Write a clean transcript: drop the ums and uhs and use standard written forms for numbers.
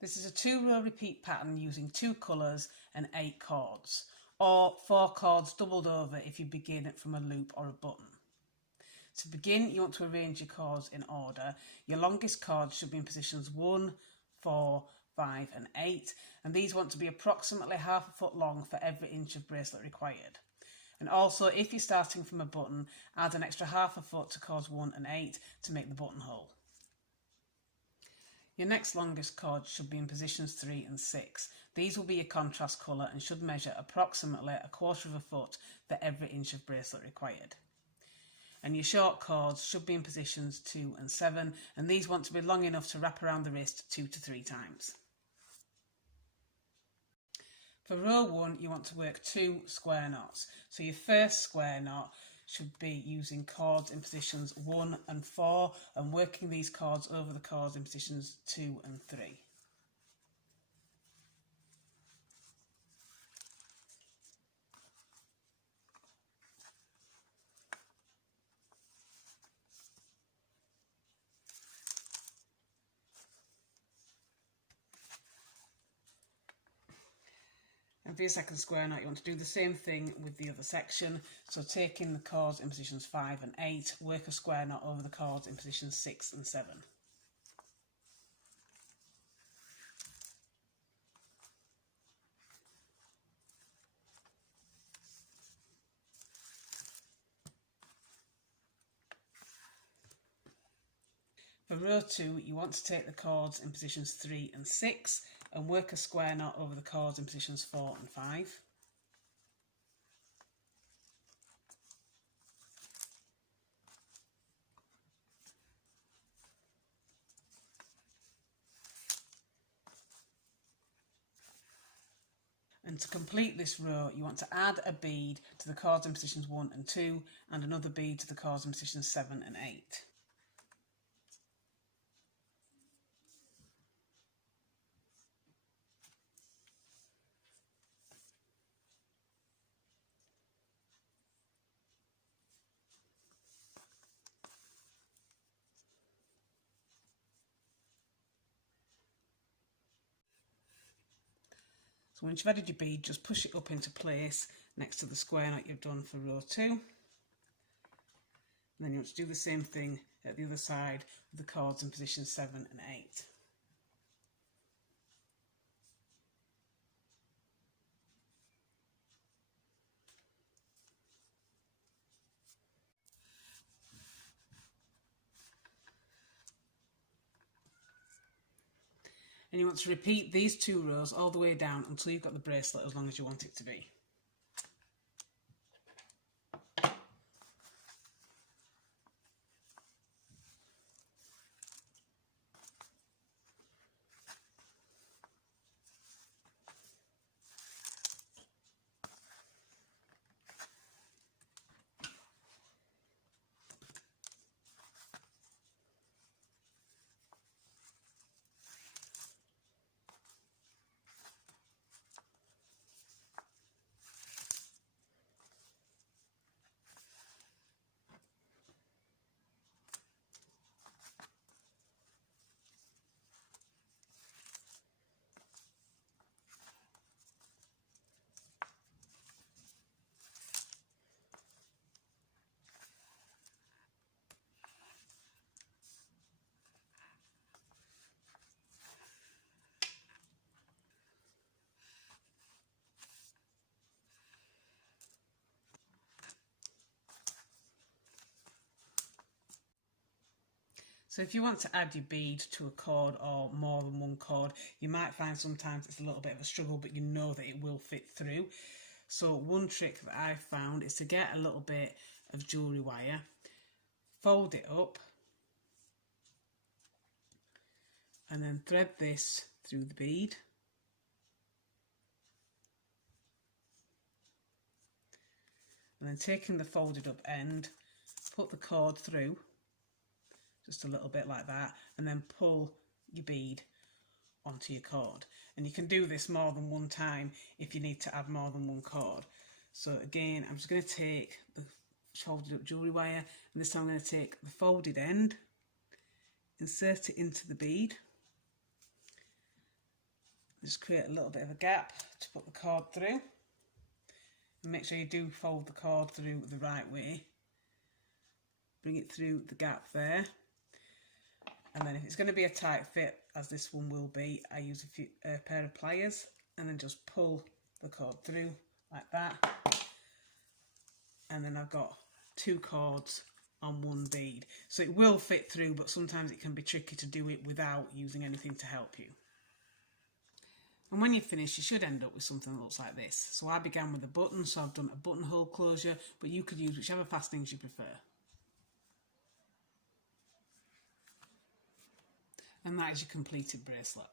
This is a 2-row repeat pattern using 2 colours and 8 cords, or 4 cords doubled over if you begin from a loop or a button. To begin, you want to arrange your cords in order. Your longest cords should be in positions 1, 4, 5 and 8, and these want to be approximately half a foot long for every inch of bracelet required. And also, if you're starting from a button, add an extra half a foot to cords 1 and 8 to make the buttonhole. Your next longest cord should be in positions 3 and 6. These will be your contrast colour and should measure approximately a quarter of a foot for every inch of bracelet required. And your short cords should be in positions 2 and 7, and these want to be long enough to wrap around the wrist 2 to 3 times. For row 1, you want to work 2 square knots. So your first square knot should be using cords in positions 1 and 4 and working these cords over the cords in positions 2 and 3. And for your second square knot, you want to do the same thing with the other section. So taking the cords in positions 5 and 8, work a square knot over the cords in positions 6 and 7. For row 2, you want to take the cords in positions 3 and 6 and work a square knot over the cords in positions 4 and 5. And to complete this row, you want to add a bead to the cords in positions 1 and 2 and another bead to the cords in positions 7 and 8. So once you've added your bead, just push it up into place next to the square knot you've done for row 2. And then you want to do the same thing at the other side with the cords in positions 7 and 8. And you want to repeat these 2 rows all the way down until you've got the bracelet as long as you want it to be. So if you want to add your bead to a cord or more than one cord, you might find sometimes it's a little bit of a struggle, but you know that it will fit through. So one trick that I've found is to get a little bit of jewellery wire, fold it up, and then thread this through the bead. And then taking the folded up end, put the cord through, just a little bit like that, and then pull your bead onto your cord. And you can do this more than one time if you need to add more than one cord. So again, I'm just going to take the folded up jewellery wire, and this time I'm going to take the folded end, insert it into the bead, Just create a little bit of a gap to put the cord through. And make sure you do fold the cord through the right way. Bring it through the gap there. And then if it's going to be a tight fit, as this one will be, I use a pair of pliers and then just pull the cord through like that. And then I've got 2 cords on 1 bead. So it will fit through, but sometimes it can be tricky to do it without using anything to help you. And when you finish, you should end up with something that looks like this. So I began with a button, so I've done a buttonhole closure, but you could use whichever fastenings you prefer. And that is your completed bracelet.